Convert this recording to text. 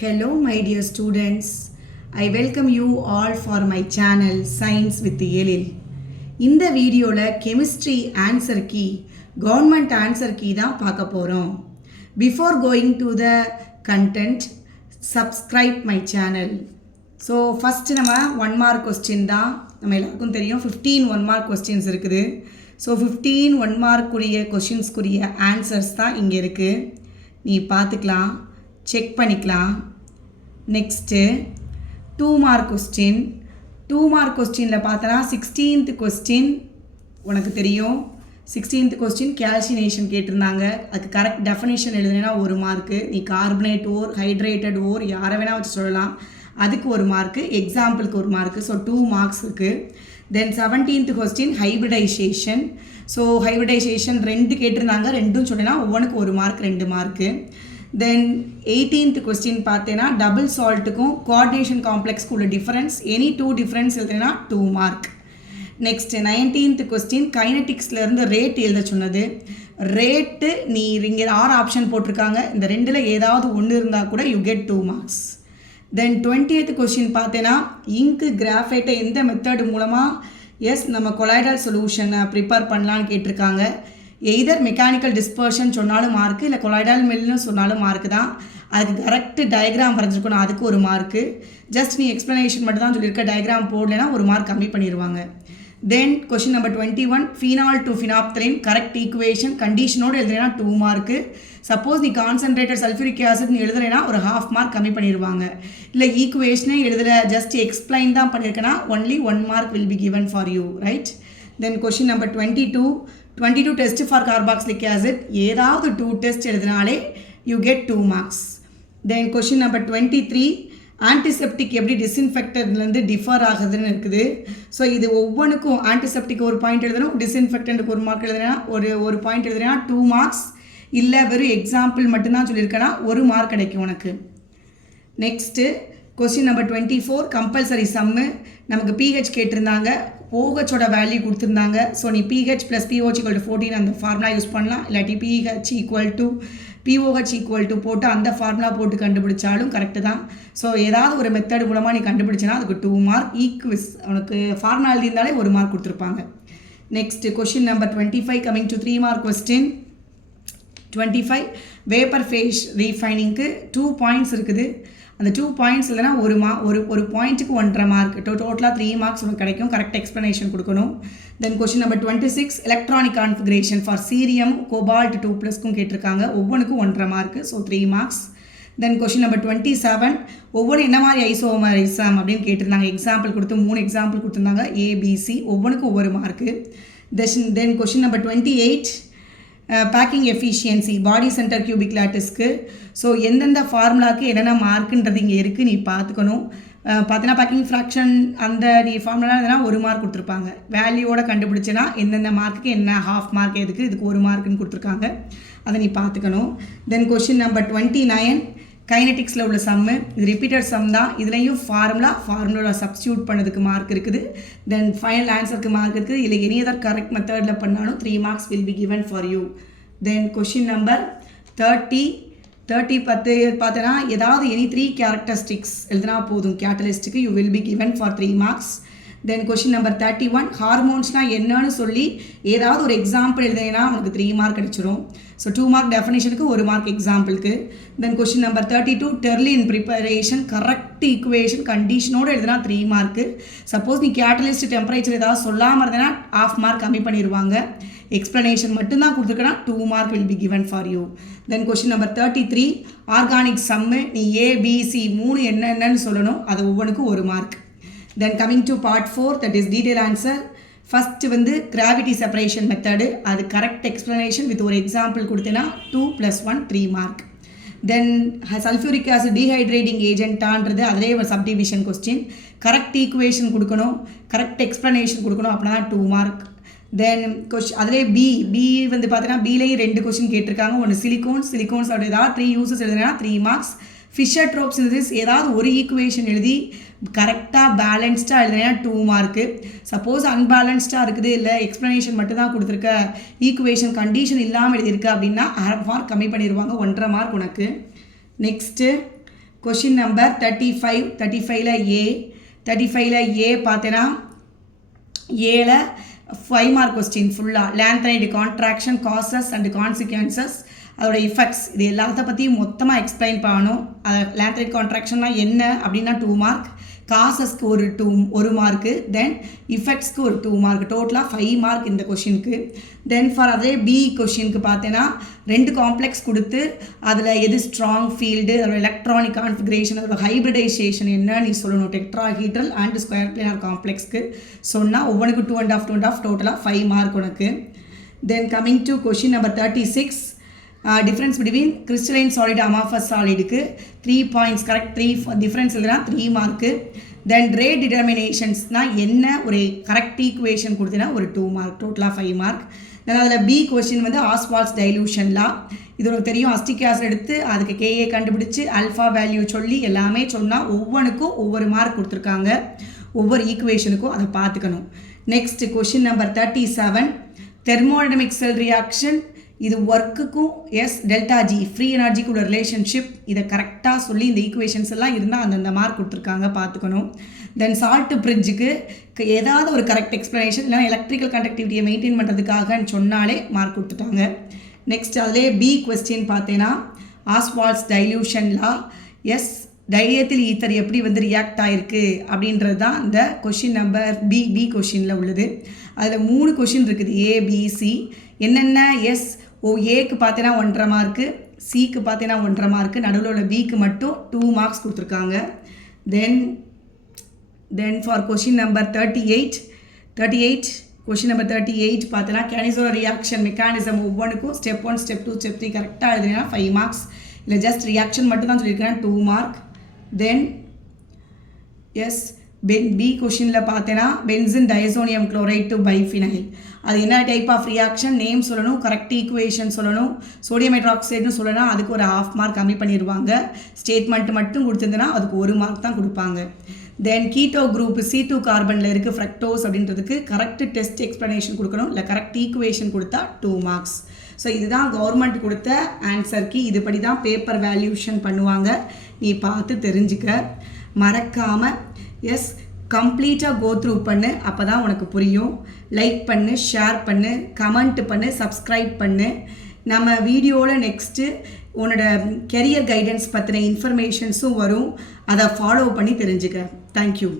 Hello my dear students, I welcome you all for my channel Science with Elil. இந்த வீடியோவில் chemistry answer key government answer key தான் பார்க்க போகிறோம். Before going to the content, subscribe my channel. So first நம்ம 1 mark question தான். நம்ம எல்லாருக்கும் தெரியும் 15 1 மார்க் கொஸ்டின்ஸ் இருக்குது. ஸோ 15 1 மார்க்குரிய கொஸ்டின்ஸ்க்குரிய ஆன்சர்ஸ் தான் இங்கே இருக்குது. நீ பார்த்துக்கலாம், செக் பண்ணிக்கலாம். Next 2 mark question. 2 மார்க் கொஸ்டினில் பார்த்தனா 16th கொஸ்டின் உனக்கு தெரியும். 16th கொஸ்டின் கேல்சினேஷன் கேட்டிருந்தாங்க. அதுக்கு கரெக்ட் டெஃபினேஷன் எழுதுனா 1 மார்க்கு. நீ கார்பனேட் ஓர், ஹைட்ரேட்டட் ஓர் யாரை வேணால் வச்சு சொல்லலாம். அதுக்கு 1 மார்க்கு, எக்ஸாம்பிளுக்கு 1 மார்க்கு. ஸோ 2 மார்க்ஸ் இருக்குது. Then 17th question hybridisation. So hybridisation 2 கேட்டிருந்தாங்க. 2ம் சொன்னேன்னா ஒவ்வொன்றுக்கு 1 mark, 2 mark. Then 18th question பார்த்தேன்னா டபுள் சால்ட்டுக்கும் கோஆர்டினேஷன் காம்ப்ளெக்ஸ்க்கு உள்ள டிஃபரன்ஸ், எனி 2 டிஃபரன்ஸ் எழுதுனா 2 மார்க். நெக்ஸ்ட்டு 19th கொஸ்டின் கைனட்டிக்ஸ்லேருந்து ரேட் எழுத சொன்னது. ரேட்டு நீ இங்கே 6 ஆப்ஷன் போட்டிருக்காங்க. இந்த 2ல் ஏதாவது ஒன்று இருந்தால் கூட you get 2 marks. Then 20th question பார்த்தேன்னா இங்கு கிராஃபைட்டை எந்த மெத்தட் மூலமாக நம்ம கொலாய்டல் சொல்யூஷனை ப்ரிப்பேர் பண்ணலான்னு கேட்டிருக்காங்க. எய்தர் மெக்கானிக்கல் டிஸ்பர்ஷன் சொன்னாலும் மார்க்கு, இல்லை கொலாய்டல் மில்னு சொன்னாலும் மார்க்கு தான். அதுக்கு கரெக்டு டயக்ராம் வரைஞ்சிருக்கணும், அதுக்கு 1 மார்க்கு. ஜஸ்ட் நீ எக்ஸ்ப்ளனேஷன் மட்டும் தான் சொல்லியிருக்க, டயக்ராம் போடலைன்னா 1 மார்க் கம்மி பண்ணிடுவாங்க. Then question number 21 phenol to phenolphthalein correct equation கண்டிஷனோடு எழுதுனா 2 மார்க்கு. சப்போஸ் நீ கான்சன்ட்ரேட்டட் சல்ஃபியூரிக் ஆசிட் நீ எழுதுறேன்னா ஒரு 1/2 மார்க் கம்மி பண்ணிடுவாங்க. இல்லை ஈக்குவேஷனே எழுதலை, ஜஸ்ட் எக்ஸ்பிளைன் தான் பண்ணியிருக்கேன்னா only 1 mark will be given for you, right? Then question number 22 test for carboxylic acid ஏதாவது 2 டெஸ்ட் எழுதினாலே you get 2 marks. Then question number 23 antiseptic எப்படி டிஸ்இன்ஃபெக்டன்ட்லேருந்து டிஃபர் ஆகுதுன்னு இருக்குது. ஸோ இது ஒவ்வொன்றுக்கும் ஆன்டிசெப்டிக் 1 பாயிண்ட் எழுதணும், டிஸ்இன்ஃபெக்டன்ட்டுக்கு 1 மார்க் எழுதுனா ஒரு பாயிண்ட் எழுதுனா 2 மார்க்ஸ். இல்லை வெறும் எக்ஸாம்பிள் மட்டும்தான் சொல்லியிருக்கேன்னா 1 மார்க் கிடைக்கும் உனக்கு. நெக்ஸ்ட்டு கொஸ்டின் நம்பர் 24 கம்பல்சரி சம்மு. நமக்கு pH கேட்டிருந்தாங்க, OHோட வேல்யூ கொடுத்துருந்தாங்க. ஸோ நீ pH + pOH = 14 அந்த ஃபார்முலா யூஸ் பண்ணலாம். இல்லாட்டி pH = pOH போட்டு அந்த ஃபார்முலா போட்டு கண்டுபிடிச்சாலும் கரெக்டு தான். ஸோ ஏதாவது ஒரு மெத்தட் மூலமாக நீ கண்டுபிடிச்சினா அதுக்கு 2 மார்க். ஈக்குவிஸ் உனக்கு ஃபார்முலா எழுதியிருந்தாலே 1 மார்க் கொடுத்துருப்பாங்க. Next question number 25 coming to 3 mark question. 25 vapour phase ரீஃபைனிங்க்கு 2 பாயிண்ட்ஸ் இருக்குது. அந்த 2 பாயிண்ட்ஸ் இல்லைனா ஒரு பாயிண்ட்டுக்கு 1.5 மார்க். டோட்டலாக 3 மார்க்ஸ் உனக்கு கிடைக்கும். கரெக்ட் எக்ஸ்ப்ளனேஷன் கொடுக்கணும். Then question number 26 electronic configuration for cerium cobalt 2+க்கும் கேட்டிருக்காங்க. ஒவ்வொன்றுக்கும் 1.5 mark. So 3 marks. Then question number 27 ஒவ்வொரு என்ன மாதிரி ஐசோமரிசம் அப்படின்னு கேட்டிருந்தாங்க. எக்ஸாம்பிள் கொடுத்து 3 எக்ஸாம்பிள் கொடுத்துருந்தாங்க, ABC. ஒவ்வொன்றுக்கும் ஒவ்வொரு mark. Then question number 28 packing efficiency body centre cubic லாட்டிஸ்க்கு. ஸோ எந்தெந்த ஃபார்முலாவுக்கு என்னென்ன மார்க்குன்றது இங்கே இருக்குது, நீ பார்த்துக்கணும். பார்த்தீங்கன்னா பேக்கிங் ஃப்ராக்ஷன் அந்த நீ ஃபார்முலா எதுனா 1 மார்க் கொடுத்துருப்பாங்க. வேல்யூவோட கண்டுபிடிச்சனா எந்தெந்த மார்க்குக்கு என்ன 1/2 மார்க் எதுக்கு, இதுக்கு 1 மார்க்குன்னு கொடுத்துருக்காங்க. அதை நீ பார்த்துக்கணும். தென் கொஸ்டின் நம்பர் 29 கைனட்டிக்ஸில் உள்ள சம்மு. இது ரிப்பீட்டட் சம் தான். இதுலேயும் ஃபார்முலா சப்ஸ்டியூட் பண்ணதுக்கு மார்க் இருக்குது. தென் ஃபைனல் ஆன்சருக்கு மார்க் இருக்குது. இல்லை எனி அதர் கரெக்ட் மெத்தடில் பண்ணாலும் 3 marks will be given for you. Then question number 30 பார்த்தேன்னா ஏதாவது எனி 3 கேரக்டரிஸ்டிக்ஸ் எழுதினா போதும் கேட்டலிஸ்ட்டுக்கு, you will be given for 3 marks. Then question number 31 ஹார்மோன்ஸ்னால் என்னன்னு சொல்லி ஏதாவது ஒரு எக்ஸாம்பிள் எழுதினா உனக்கு 3 மார்க் கிடைச்சிரும். ஸோ 2 மார்க் டெஃபினேஷனுக்கு 1 மார்க் எக்ஸாம்பிளுக்கு. Then question number 32 terylene preparation correct equation கண்டிஷனோடு எழுதினா 3 மார்க்கு. சப்போஸ் நீ கேட்டலிஸ்ட் டெம்பரேச்சர் ஏதாவது சொல்லாமல் இருந்தேன்னா 1/2 மார்க் கம்மி பண்ணிடுவாங்க. எக்ஸ்ப்ளனேஷன் மட்டும்தான் கொடுத்துருக்கனா 2 mark will be given for you. Then question number 33 organic சம்மு. நீ ABC 3 என்னென்னு சொல்லணும், அது ஒவ்வொன்றுக்கும் 1 மார்க். Then coming to part 4 that is detail answer. First gravity separation method, அது கரெக்ட் எக்ஸ்ப்ளனேஷன் வித் ஒரு எக்ஸாம்பிள் கொடுத்தேன்னா 2 + 1 3 மார்க். தென் சல்ஃபியூரிக் ஆசிட் டீஹைட்ரேட்டிங் ஏஜென்ட்டான்றது அதிலே ஒரு சப்டிவிஷன் கொஸ்டின். கரெக்ட் ஈக்குவேஷன் கொடுக்கணும், கரெக்ட் எக்ஸ்ப்ளனேஷன் கொடுக்கணும், அப்படின்னா 2 மார்க். தென் அதிலே பி பார்த்தீங்கன்னா பிலேயும் 2 கொஸ்டின் கேட்டிருக்காங்க. ஒன்று சிலிகோன்ஸ் அப்படி ஏதாவது 3 யூசஸ் எழுதுனா 3 மார்க்ஸ். ஃபிஷர் ட்ரோப் சிந்தசிஸ் ஏதாவது ஒரு ஈக்குவேஷன் எழுதி கரெக்டாக பேலன்ஸ்டாக எழுதுனா 2 மார்க்கு. சப்போஸ் அன்பேலன்ஸ்டாக இருக்குது, இல்லை எக்ஸ்ப்ளனேஷன் மட்டும் தான் கொடுத்துருக்க, ஈக்குவேஷன் கண்டிஷன் இல்லாமல் எழுதியிருக்க அப்படின்னா 1/2 மார்க் கம்மி பண்ணிடுவாங்க, 1.5 மார்க் உனக்கு. நெக்ஸ்ட்டு கொஷின் நம்பர் 35 35ல ஏ 35ல ஏ பார்த்தேன்னா ஏல 5 மார்க் கொஸ்டின் ஃபுல்லாக லேந்தைடு கான்ட்ராக்ஷன் காசஸ் அண்ட் கான்சிக்வன்சஸ் அதோட இஃபெக்ட்ஸ் இது எல்லாத்த பற்றியும் மொத்தமாக எக்ஸ்பிளைன் பண்ணணும். லேந்தைடு கான்ட்ராக்ஷன்னா என்ன அப்படின்னா 2 மார்க், காசஸ்க்கு ஒரு மார்க்கு, தென் இஃபெக்ட்ஸ்க்கு ஒரு 2 மார்க், டோட்டலாக 5 மார்க் இந்த கொஷினுக்கு. தென் ஃபார் அதே பி கொஷினுக்கு பார்த்தேன்னா 2 காம்ப்ளெக்ஸ் கொடுத்து அதில் எது ஸ்ட்ராங் ஃபீல்டு, அதோட எலக்ட்ரானிக் கான்ஃபிகரேஷன், அதோட ஹைப்ரிடைசேஷன் என்ன நீ சொல்லணும். டெட்ராஹீட்ரல் அண்ட் ஸ்கொயர் பிளானர் காம்ப்ளெக்ஸ்க்கு சொன்னால் ஒவ்வொன்றுக்கு 2.5 டோட்டலாக 5 மார்க் உனக்கு. Then coming to question number 36, difference between crystalline solid amorphous சாலிடுக்கு 3 பாயிண்ட்ஸ் கரெக்ட், 3 டிஃப்ரென்ஸ் இல்லைனா 3 மார்க்கு. தென் ரேட் டிட்டர்மினேஷன்ஸ்னால் என்ன ஒரு கரெக்ட் ஈக்குவேஷன் கொடுத்தீங்கன்னா ஒரு 2 மார்க், டோட்டலாக 5 மார்க். தென் அதில் பி கொஷின் வந்து ஆஸ்வால்ட்ஸ் டைலூஷன்லாம், இது உங்களுக்கு தெரியும். அஸ்டிக் ஆசிட் எடுத்து அதுக்கு கேஏ கண்டுபிடிச்சி அல்ஃபா வேல்யூ சொல்லி எல்லாமே சொன்னால் ஒவ்வொன்றுக்கும் ஒவ்வொரு மார்க் கொடுத்துருக்காங்க, ஒவ்வொரு ஈக்குவேஷனுக்கும் அதை பார்த்துக்கணும். நெக்ஸ்ட் கொஷின் நம்பர் 37, தெர்மோடைனமிக் செல் ரியாக்ஷன், இது ஒர்க்குக்கும் டெல்டா ஜி ஃப்ரீ எனர்ஜிக்கு உள்ள ரிலேஷன்ஷிப், இதை கரெக்டாக சொல்லி இந்த ஈக்குவேஷன்ஸ் எல்லாம் இருந்தால் அந்தந்த மார்க் கொடுத்துருக்காங்க, பார்த்துக்கணும். தென் சால்ட் பிரிட்ஜுக்கு ஏதாவது ஒரு கரெக்ட் எக்ஸ்ப்ளனேஷன் இல்லைனா எலக்ட்ரிக்கல் கண்டக்டிவிட்டியை மெயின்டைன் பண்ணுறதுக்காகன்னு சொன்னாலே மார்க் கொடுத்துட்டாங்க. நெக்ஸ்ட் அதிலே பி கொஸ்டின் பார்த்தேன்னா ஆஸ்வால்ட்ஸ் டைல்யூஷன்லா, டைரியத்தில் ஈத்தர் எப்படி வந்து ரியாக்ட் ஆகிருக்கு அப்படின்றது தான் இந்த கொஷின் நம்பர் பி கொஷினில் உள்ளது. அதில் 3 கொஷின் இருக்குது, ஏபிசி. என்னென்ன ஏக்கு பார்த்தீங்கன்னா 1.5 மார்க்கு, சிக்கு பார்த்தீங்கன்னா 1.5 மார்க்கு, நடுவில் உள்ள பிக்கு மட்டும் 2 மார்க்ஸ் கொடுத்துருக்காங்க. தென் for question number 38 question number 38 பார்த்தீங்கன்னா கேனிசோலா ரியாக்ஷன் மெக்கானிசம் ஒவ்வொன்றுக்கும் ஸ்டெப் 1 ஸ்டெப் 2 ஸ்டெப் 3 கரெக்டாக எழுதுனா 5 மார்க்ஸ். இல்லை ஜஸ்ட் ரியாக்ஷன் மட்டும் தான் சொல்லியிருக்கேன் 2 மார்க். தென் பி கொஷினில் பார்த்தேன்னா benzene diazonium chloride to biphenyl, அது என்ன டைப் ஆஃப் ரியாக்ஷன் நேம் சொல்லணும், கரெக்ட் ஈக்குவேஷன் சொல்லணும், சோடியம் ஹைட்ராக்சைடுன்னு சொல்லணும், அதுக்கு ஒரு 1/2 மார்க் கம்மி பண்ணிடுவாங்க. ஸ்டேட்மெண்ட் மட்டும் கொடுத்துருந்தனா அதுக்கு 1 மார்க் தான் கொடுப்பாங்க. தென் கீட்டோ குரூப் C2 கார்பனில் இருக்குது ஃப்ரக்டோஸ் அப்படின்றதுக்கு கரெக்ட் டெஸ்ட் எக்ஸ்ப்ளனேஷன் கொடுக்கணும், இல்லை கரெக்ட் ஈக்குவேஷன் கொடுத்தா 2 மார்க்ஸ். ஸோ இதுதான் கவர்மெண்ட் கொடுத்த ஆன்சர் கீ, இதுபடி தான் பேப்பர் வேல்யூஷன் பண்ணுவாங்க, நீ பார்த்து தெரிஞ்சுக்க. மறக்காமல் கம்ப்ளீட்டாக கோ த்ரூ பண்ணு, அப்போ தான் உனக்கு புரியும். லைக் பண்ணு, ஷேர் பண்ணு, கமெண்ட் பண்ணு, சப்ஸ்கிரைப் பண்ணு. நம்ம வீடியோவில் நெக்ஸ்ட்டு உன்னோட கெரியர் கைடன்ஸ் பற்றின இன்ஃபர்மேஷன்ஸும் வரும், அதை ஃபாலோ பண்ணி தெரிஞ்சுக்க. தேங்க்யூ.